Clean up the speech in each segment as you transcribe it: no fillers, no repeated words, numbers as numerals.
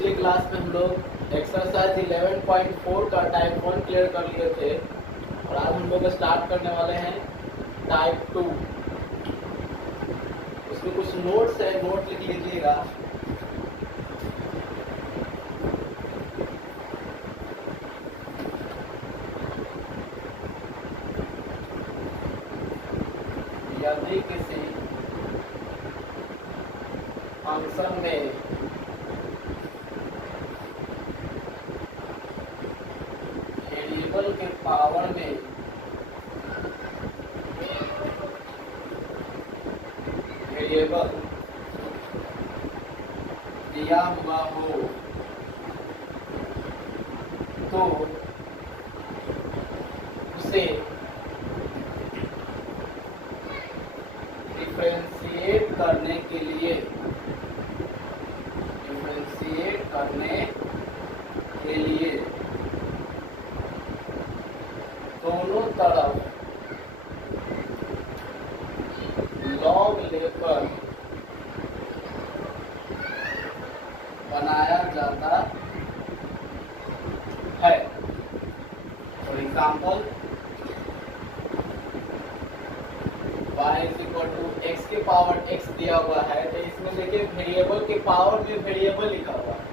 पिछली क्लास में हम लोग एक्सरसाइज 11.4 का टाइप 1 क्लियर कर लिए थे और आज हम लोग स्टार्ट करने वाले हैं टाइप 2। उसमें कुछ नोट्स है, नोट लिख लीजिएगा। यदि किसी फंक्शन में वेरिएबल के पावर में वेरिएबल दिया हुआ हो तो उसे डिफरेंशिएट करने के लिए दोनों तरफ लॉग लेकर बनाया जाता है। फॉर एग्जाम्पल y = x के पावर x दिया हुआ है, तो इसमें देखिए वेरिएबल के पावर में वेरिएबल लिखा हुआ है।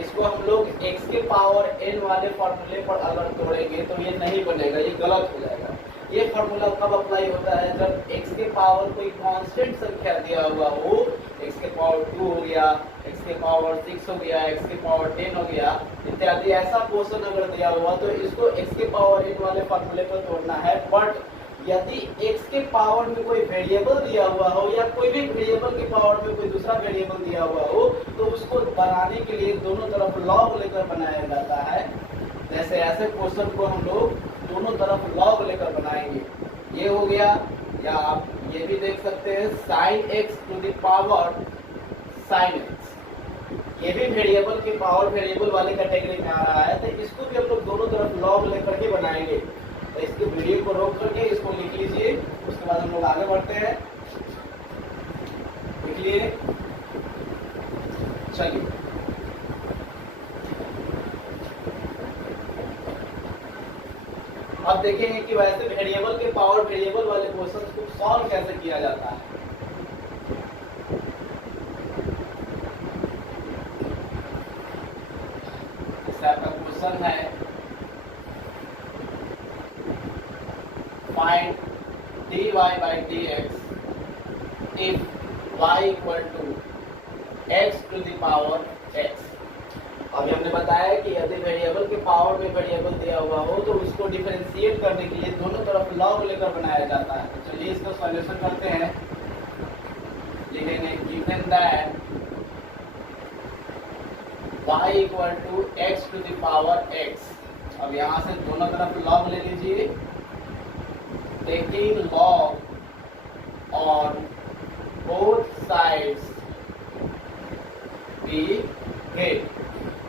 इसको हम लोग x के पावर n वाले फॉर्मूले पर अगर तोड़ेंगे तो ये नहीं बनेगा, ये गलत हो जाएगा। ये फॉर्मूला कब अप्लाई होता है? जब x के पावर कोई कांस्टेंट संख्या दिया हुआ हो, x के पावर 2 हो गया, x के पावर 6 हो गया, x के पावर 10 हो गया इत्यादि। ऐसा क्वेश्चन अगर दिया हुआ तो इसको x के पावर n वाले फॉर्मूले पर तोड़ना है। बट यदि x के पावर में कोई वेरिएबल दिया हुआ हो या कोई भी वेरिएबल के पावर में कोई दूसरा वेरिएबल दिया हुआ हो तो उसको बनाने के लिए दोनों तरफ लॉग लेकर बनाया जाता है। जैसे ऐसे क्वेश्चन को हम लोग दोनों तरफ लॉग लेकर बनाएंगे। ये हो गया, या आप ये भी देख सकते हैं sin x to the power sin x। ये भी वेरिएबल के पावर वेरिएबल वाले कैटेगरी में आ रहा है, तो इसको भी हम लोग दोनों तरफ लॉग लेकर के बनाएंगे। तो इसके वीडियो को रोक करके इसको लिख लीजिए, उसके बाद हम लोग आगे बढ़ते हैं। लिख लिए, चलिए। अब देखेंगे कि वैसे वेरिएबल के पावर वेरिएबल वाले क्वेश्चन को सॉल्व कैसे किया जाता है। इस टाइप का क्वेश्चन है, find dy by dx if y = x to the power x। अभी हमने बताया कि यदि वेरिएबल के पावर में वेरिएबल दिया हुआ हो तो उसको डिफरेंशिएट करने के लिए दोनों तरफ लॉग लेकर बनाया जाता है। तो चलिए इसका सॉल्यूशन करते हैं। लिखेंगे given that y = x to the power x। अब यहाँ से दोनों तरफ लॉग ले लीजिए। Taking log on both sides be great।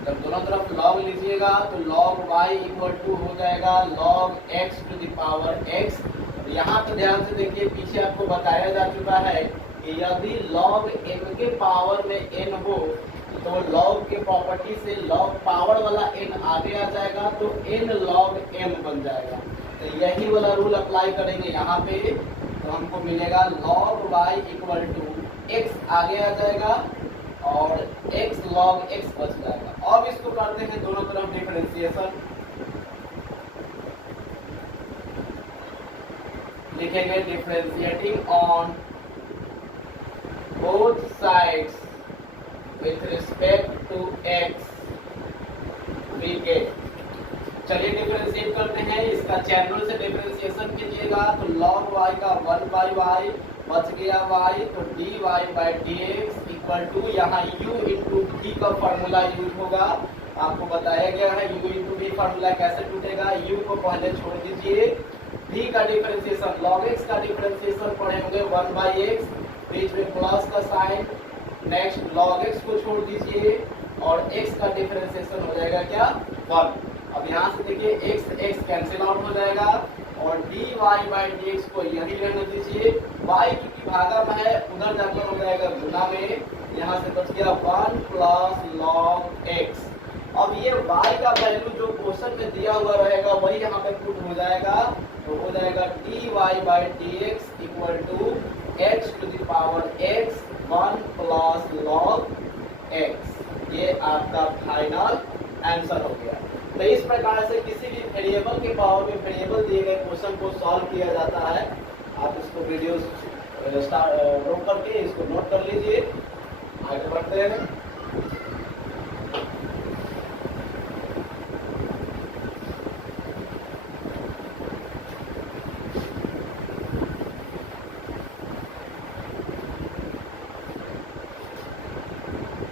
जब दोनों तरफ लॉग लीजिएगा तो log y = हो जाएगा log x to the power x। यहाँ तो ध्यान से देखिए, पीछे आपको बताया जा चुका है कि यदि log m के पावर में n हो तो log के प्रॉपर्टी से log पावर वाला n आगे आ जाएगा तो n log m बन जाएगा। तो यही वाला रूल अप्लाई करेंगे यहाँ पे, तो हमको मिलेगा log y = x आगे आ जाएगा और x log x बच जाएगा। अब इसको करते हैं दोनों तरफ डिफरेंशिएशन। लिखेंगे differentiating on both sides with respect to x we get. चलिए डिफरेंशिएट करते हैं। इसका चैनल से डिफरेंशिएशन कीजिएगा तो log y का 1/y बच गया y, तो dy by dx = यहाँ u into v का फॉर्मूला यूज होगा। आपको बताया गया है u into v फॉर्मूला कैसे टूटेगा। u को पहले छोड़ दीजिए, v का डिफरेंशिएशन log x का डिफरेंशिएशन पढ़े होंगे 1/x, बीच में प्लस का साइन। नेक्स्ट log x को छोड़ दीजिए और x का डिफरेंशिएशन हो जाएगा क्या? 1। अब यहाँ से देखिए x x कैंसिल आउट हो जाएगा और dy by dx को यही रहने दीजिए। y की क्योंकि भागा में है उधर जाकर हो जाएगा गुना में, यहाँ से बच गया 1 प्लस लॉग एक्स। अब ये y का वैल्यू जो क्वेश्चन में दिया हुआ रहेगा वही यहाँ पे पुट हो जाएगा, तो हो जाएगा dy by d x equal to x to the power x 1 plus log x। ये आपका फाइनल आंसर हो गया। तो इस प्रकार से किसी भी वेरिएबल के पावर में वेरिएबल दिए गए क्वेश्चन को सॉल्व किया जाता है। आप इसको वीडियो रोक करके इसको नोट कर लीजिए। आगे बढ़ते हैं।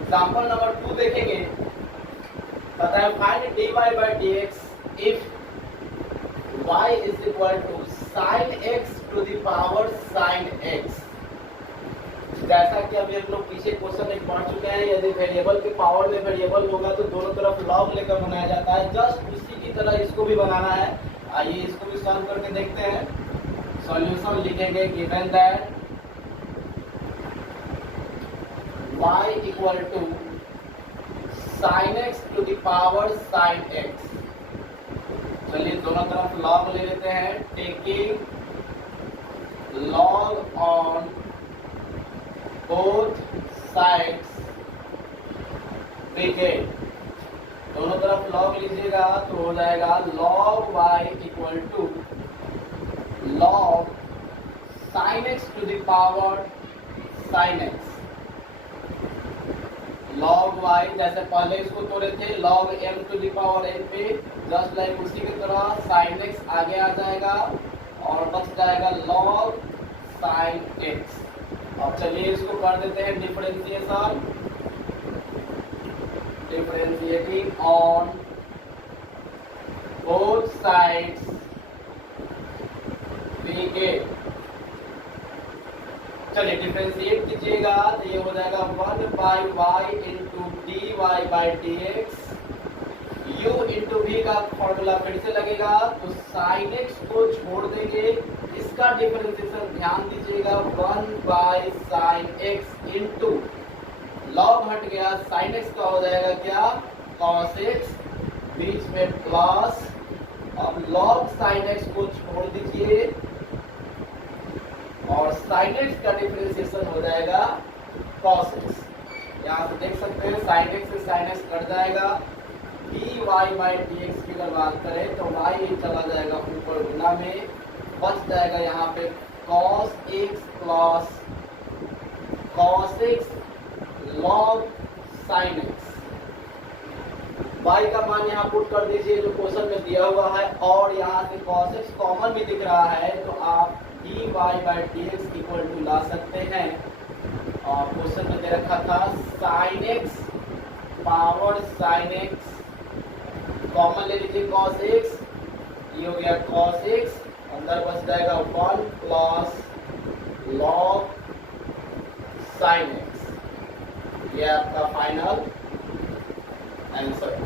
एग्जाम्पल नंबर 2 देखेंगे। पता है find dy by dx if y is equal to sine x to the power sine x। जैसा कि अभी हम लोग पीछे क्वेश्चन एक पढ़ चुके हैं, यदि वेरिएबल के पावर में वेरिएबल होगा तो दोनों तरफ लॉग लेकर बनाया जाता है। जस्ट उसी की तरह इसको भी बनाना है। आइए इसको भी सॉल्व करके देखते हैं। सॉल्यूशन लिखेंगे given that y equal to sine x to the power sine x। चलिए दोनों तरफ लॉग ले लेते हैं। Taking log on both sides we get. दोनों तरफ लॉग लीजिएगा तो हो जाएगा log y equal to log sine x to the power sine x। log y जैसे पहले इसको तोड़े थे log m to the power n पे, जस्ट लाइक उसी की तरह sin x आगे आ जाएगा और बच जाएगा log sin x। अब चलिए इसको कर देते हैं differentiation. Differentiating on both sides we get. चलिए डिफरेंशिएट कीजिएगा तो ये हो जाएगा 1 by y into d y by d x. U into v का फॉर्मूला फिर से लगेगा तो साइन एक्स को छोड़ देंगे, इसका डिफरेंशिएशन ध्यान दीजिएगा 1 by sine x into log हट गया, साइन एक्स का हो जाएगा क्या कॉस एक्स, बीच में प्लस। अब लॉग साइन एक्स को छोड़ दीजिए और sin x का डिफरेंशिएशन हो जाएगा cos x। यहाँ से देख सकते हैं sin x से sin x कट जाएगा। dy बाई dx की अगर बात करें तो y चला जाएगा ऊपर गुना में, बच जाएगा यहाँ पे cos x plus cos x log sin x। y का मान यहाँ पुट कर दीजिए जो क्वेश्चन में दिया हुआ है, और यहाँ से cos x कॉमन भी दिख रहा है तो आप dy by dx equal to ला सकते हैं। और क्वेश्चन में दे रखा था sin x power sin x, common ले लीजिए cos x, ये हो गया cos x, अंदर बच जाएगा 1 प्लस log sin x। ये आपका फाइनल आंसर।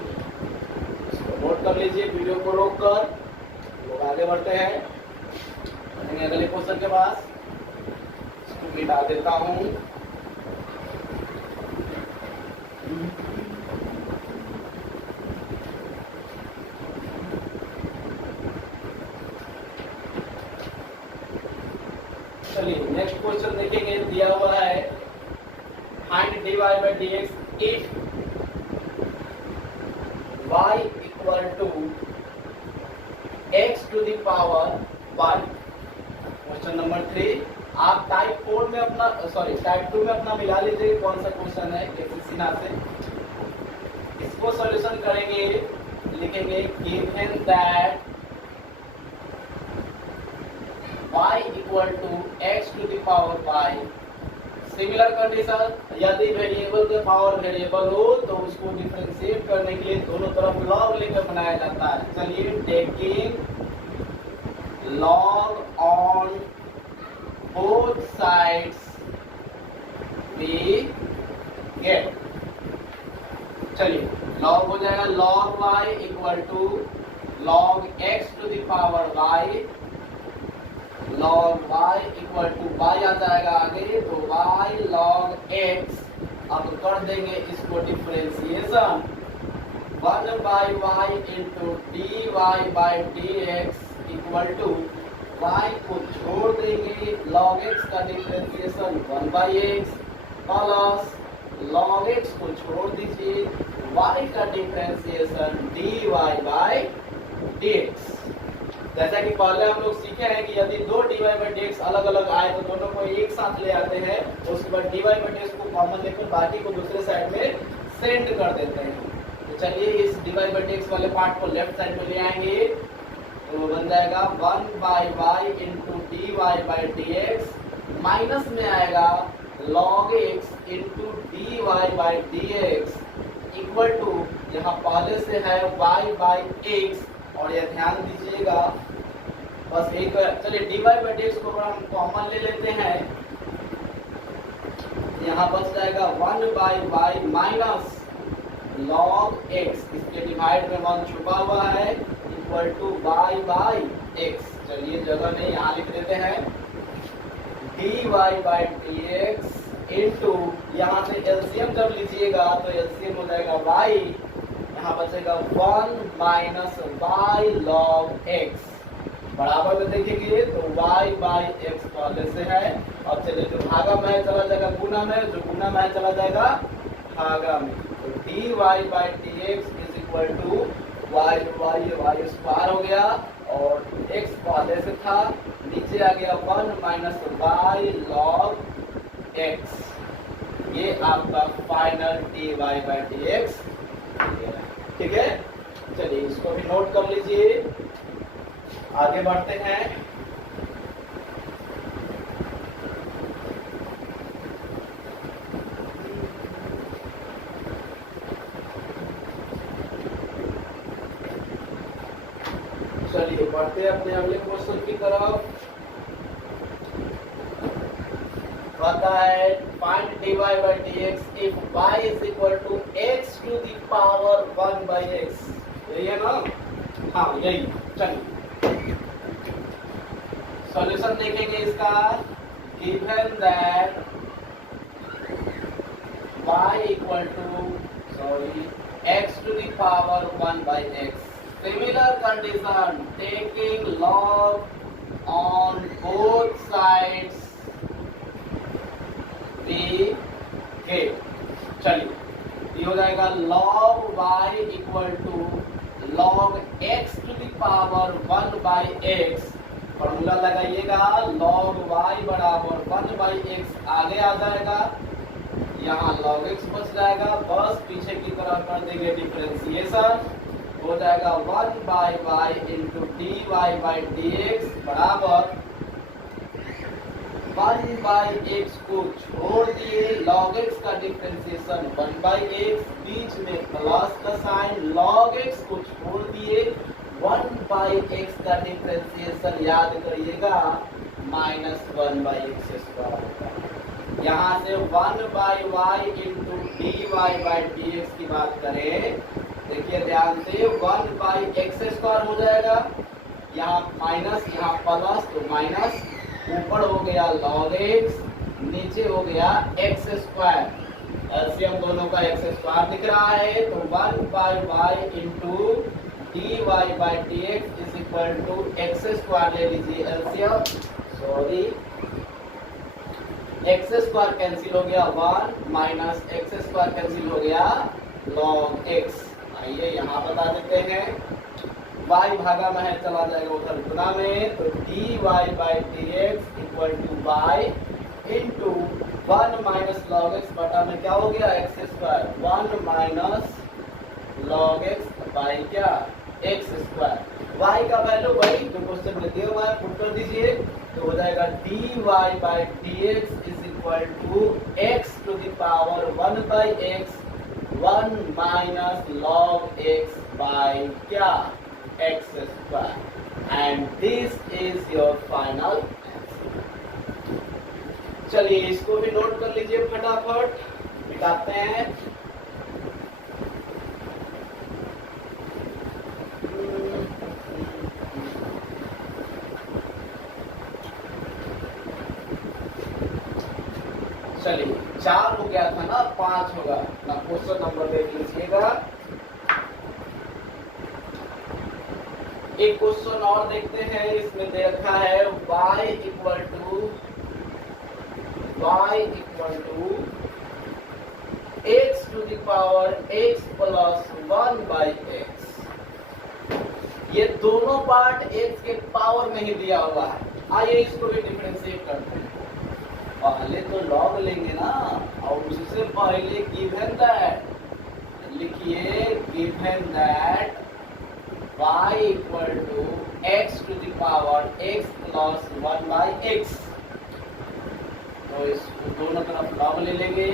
इसको नोट कर लीजिए वीडियो को रोक कर। लोग आगे बढ़ते हैं अगले क्वेश्चन के पास। इसको मिटा देता हूं। चलिए नेक्स्ट क्वेश्चन देखेंगे। दिया हुआ है find dy by dx if y equal to x to the power y। Question number 3 आप टाइप 4 में अपना टाइप 2 में अपना मिला लीजिए कौन सा क्वेश्चन है केसीसीना से। इसको सॉल्यूशन करेंगे, लिखेंगे given that y equal to x to the power y। Similar condition, यदि वेरिएबल के पावर वेरिएबल हो तो उसको डिफरेंशिएट करने के लिए दोनों तरफ लॉग लेकर बनाया जाता है। चलिए taking log on both sides we get। चलिए log हो जाएगा log y equal to log x to the power y log y equal to y आ जाएगा आगे, तो y log x, अब कर देंगे इसको differentiation 1 by y into d y by d x equal to y को छोड़ देंगे log x का differentiation 1 by x plus log x को छोड़ दीजिए y का डिफरेंशिएशन dy बाई dx। जैसा कि पहले हम लोग सीखे हैं कि यदि दो dy बाई dx अलग अलग आए तो दोनों को एक साथ ले आते हैं, उसके बाद dy बाई dx को कॉमन लेकर बाकी को दूसरे साइड में सेंड कर देते हैं। तो चलिए इस dy बाई dx वाले पार्ट को लेफ्ट साइड में ले आएंगे, तो वो बन जाएगा 1 by y into d y by d x, minus में आएगा log x into d y by d x equal to, यहाँ पहले से है y बाई x, और यह ध्यान दीजिएगा बस एक, चलिए d y by d x को हम कॉमन ले लेते हैं, यहाँ बच जाएगा 1 by y minus log x, इसके डिवाइड में 1 छुपा हुआ है, equal to y by x। चलिए जगह नहीं, यहाँ लिख देते हैं dy बाई dx इंटू, यहाँ से एलसीएम जब लीजिएगा तो एलसीएम हो जाएगा y, यहाँ बचेगा 1 माइनस वाई लॉग x, बराबर में देखेंगे तो y बाई x पहले से है। अब चलिए जो भागा में चला जाएगा गुना में, जो गुना में चला जाएगा भागा में, तो dy by dx is equal to y square हो गया, और x पहले से था, नीचे आ गया 1 माइनस वाई लॉग x। ये आपका फाइनल dy बाई dx, ठीक है। चलिए इसको भी नोट कर लीजिए, आगे बढ़ते हैं। चलिए बढ़ते हैं अपने अगले क्वेश्चन की तरफ। पता है find dy by dx if y is equal to x to the power 1 by x, यही है ना? हाँ यही। चलिए सॉल्यूशन देखेंगे इसका। Given that y equal to x to the power 1 by x, similar condition taking log on both sides be given। चलिए ये हो जाएगा log y equal to log x to the power 1 by x, formula लगाइएगा log y बराबर 1 by x आगे आ जाएगा, यहाँ log x बच जाएगा, बस पीछे की तरफ कर देंगे डिफरेंशिएशन, हो जाएगा 1 by y into d y by d x बराबर 1 बाई एक्स को छोड़ दिए, log x का डिफरेंशिएशन 1 बाई एक्स, बीच में प्लस का साइन, log x को छोड़ दिए, 1 बाई एक्स का डिफरेंशिएशन याद करिएगा -1 बाई एक्स स्क्वायर होता है। यहाँ से 1 by y into d y by d x की बात करें, देखिए ध्यान से 1 बाई एक्स स्क्वायर हो जाएगा, यहाँ माइनस यहाँ प्लस, तो माइनस, ऊपर हो गया log x, नीचे हो गया एक्स स्क्वायर, एलसीएम दोनों का एक्स स्क्वायर दिख रहा है, तो 1 by y into d y by d x is equal to x square ले लीजिए LCM, sorry x square cancel हो गया 1 माइनस एक्स स्क्वायर कैंसिल हो गया log x। आइए यहाँ बता देते हैं, y भागा में है चला जाएगा उधर गुना में, तो dy by dx equal to y into 1 minus log x बटा में क्या हो गया x square, 1 minus log x by क्या एक्स स्क्वायर, y का वैल्यू वही जो क्वेश्चन में दिया हुआ है पुट कर दीजिए, तो हो जाएगा dy by dx is equal to x to the power 1 by x 1 minus log x by क्या x square, and this is your final. चलिए इसको भी नोट कर लीजिए फटाफट, निकालते हैं। चलिए 4 हो गया था ना, 5 होगा ना। क्वेश्चन नंबर देख लीजिएगा। एक क्वेश्चन और देखते हैं। इसमें दे रखा है y equal to x to the power x plus 1 by x। ये दोनों पार्ट x के पावर में ही दिया हुआ है। आइए इसको भी डिफरेंशिएट करते हैं। पहले तो लॉग लेंगे ना, और उससे पहले गिवन दैट लिखिए, given that y equal to x to the power x plus 1 by x। तो इसको दोनों तरफ लॉग ले लेंगे,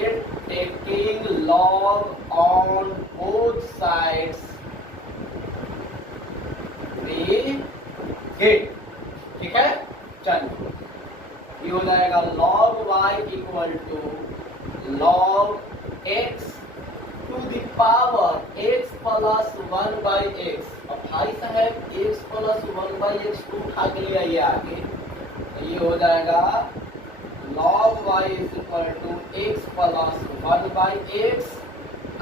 taking log on both sides hit. ठीक है, चलिए ये हो जाएगा log y equal to log x to the power x plus 1 by x. अब भाई साहब x प्लस 1 बाई एक्स को उठा के ले आइए आगे, तो ये हो जाएगा log y is equal to x plus 1 by x.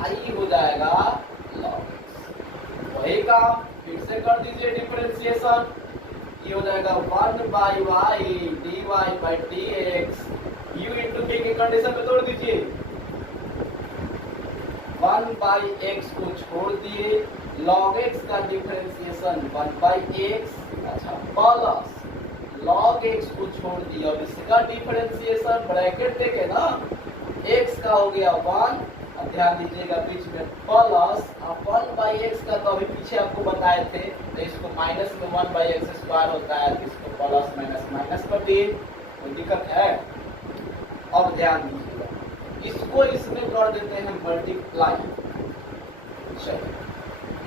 आई हो जाएगा log x। वही काम फिर से कर दीजिए डिफरेंशिएशन। ये हो जाएगा 1 by y d y by d x. U into के कंडीशन में तोड़ दीजिए, 1 बाई एक्स को छोड़ दिए, log x का डिफरेंशिएशन 1 बाई एक्स, अच्छा प्लस log x को छोड़ दिया और इसका डिफरेंशिएशन ब्रैकेट देके ना, x का हो गया 1, अब ध्यान दीजिएगा बीच में प्लस 1 बाई एक्स का तो अभी पीछे आपको बताए थे, तो इसको माइनस में 1 बाई एक्स स्क्वायर होता है, तो इसको प्लस माइनस माइनस कर दिए, कोई दिक्कत है। अब ध्यान दीजिएगा, इसको इसमें कर देते हैं मल्टीप्लाई। चलिए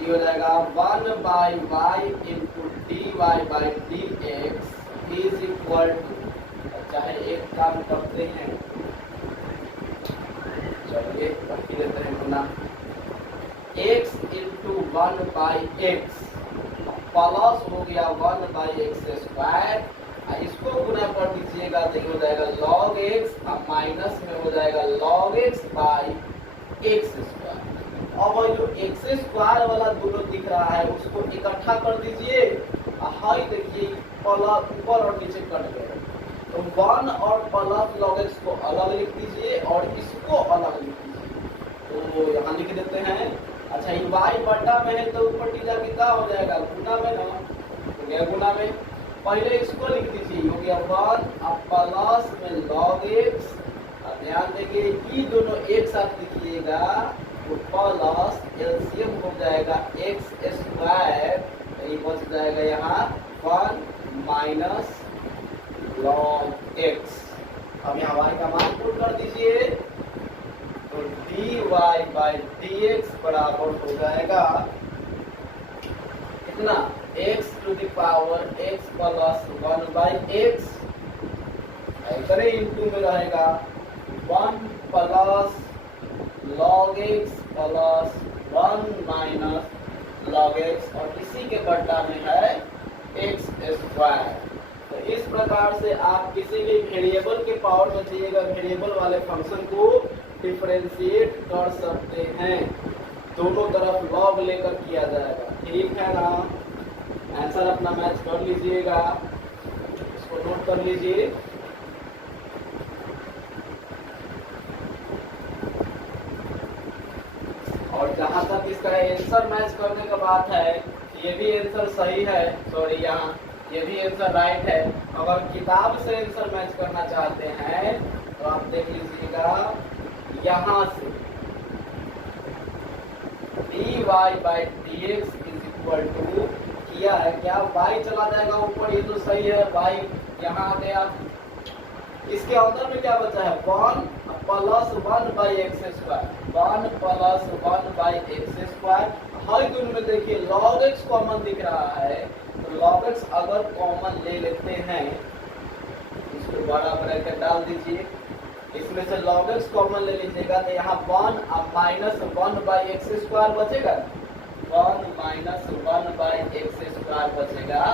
ये हो जाएगा 1 by y into d y by d x is equal to, चाहे एक काम करते हैं, चलिए रख देते हैं गुना, x into 1 by x plus हो गया 1 बाई एक्स स्क्वायर। इसको गुना कर दीजिएगा तो हो जाएगा log x, अब माइनस में हो जाएगा log x by x square. अब जो एक्स स्क्वायर वाला दोनों दिख रहा है उसको इकट्ठा कर दीजिए, हाई देखिए प्लस ऊपर और नीचे कट गए, तो 1 और प्लस log x को अलग लिख दीजिए और इसको अलग लिख दीजिए, तो यहाँ लिख देते हैं। अच्छा ये y बटा में है तो ऊपर नीचे कितना हो जाएगा, गुना में ना, तो गया गुना में, पहले इसको लिख दीजिए, हो गया 1 अब प्लस में log x। अब ध्यान देंगे ये दोनों एक साथ लिखिएगा तो प्लस एलसीएम हो जाएगा x स्क्वायर, तो ये बच जाएगा यहाँ 1 माइनस log x। अब यहाँ y का मान पुट कर दीजिए, तो dy बाई dx बराबर हो जाएगा कितना, x to the power x plus 1 by x, ऐसे इंटू में रहेगा 1 plus log x plus 1 minus log x, और इसी के बट्टा में है x स्क्वायर। तो इस प्रकार से आप किसी भी वेरिएबल के पावर में दिए गए वेरिएबल वाले फंक्शन को डिफरेंशिएट कर सकते हैं, दोनों तरफ लॉग लेकर किया जाएगा। ठीक है ना, आंसर अपना मैच कर लीजिएगा, इसको नोट कर लीजिए। और जहां तक इसका आंसर मैच करने का बात है, ये भी आंसर सही है, सॉरी यहाँ ये भी आंसर राइट है। अगर किताब से आंसर मैच करना चाहते हैं तो आप देख लीजिएगा, यहाँ से dy by dx is equal to किया है क्या, y चला जाएगा ऊपर, ये तो सही है, y यहाँ आ गया, इसके अंदर में क्या बचा है 1 plus 1 by x square, 1 plus 1 by x square. हर दोनों में देखिए log x कॉमन दिख रहा है, तो log x अगर कॉमन ले लेते हैं, इसको बड़ा ब्रैकेट डाल दीजिए, इसमें से log x कॉमन ले लीजिएगा तो यहाँ 1 अब माइनस 1 बाई एक्स स्क्वायर बचेगा, 1 माइनस 1 बाई एक्स स्क्वायर बचेगा,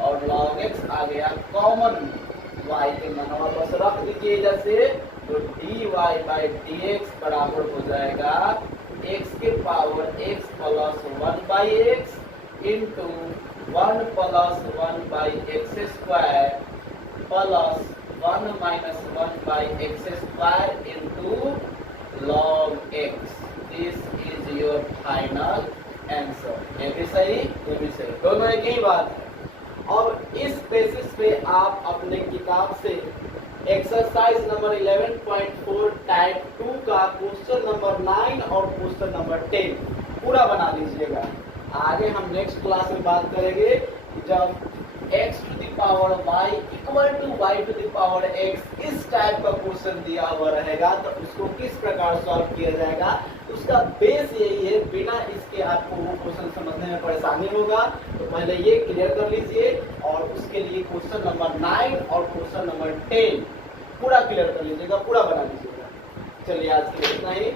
और log x आ गया कॉमन, y के मनवा बस रख दीजिए जैसे तो dy बाई dx बराबर हो जाएगा x के power x plus 1 by x into 1 plus 1 by x square plus 1 minus 1 by x square into log x. This is your final answer. ये भी सही, ये भी सही, दोनों एक ही बात है। अब इस बेसिस पे आप अपने किताब से एक्सरसाइज नंबर 11.4 टाइप 2 का क्वेश्चन नंबर 9 और क्वेश्चन नंबर 10 पूरा बना लीजिएगा। आगे हम नेक्स्ट क्लास में बात करेंगे जब x to the power y equal to y to the power x इस टाइप का क्वेश्चन दिया हुआ रहेगा तो उसको किस प्रकार सॉल्व किया जाएगा। उसका बेस यही है, बिना इसके आपको वो क्वेश्चन समझने में परेशानी होगा, तो पहले ये क्लियर कर लीजिए और उसके लिए क्वेश्चन नंबर 9 और क्वेश्चन नंबर 10 पूरा क्लियर कर लीजिएगा, पूरा बना लीजिएगा। चलिए आज के लिए इतना ही।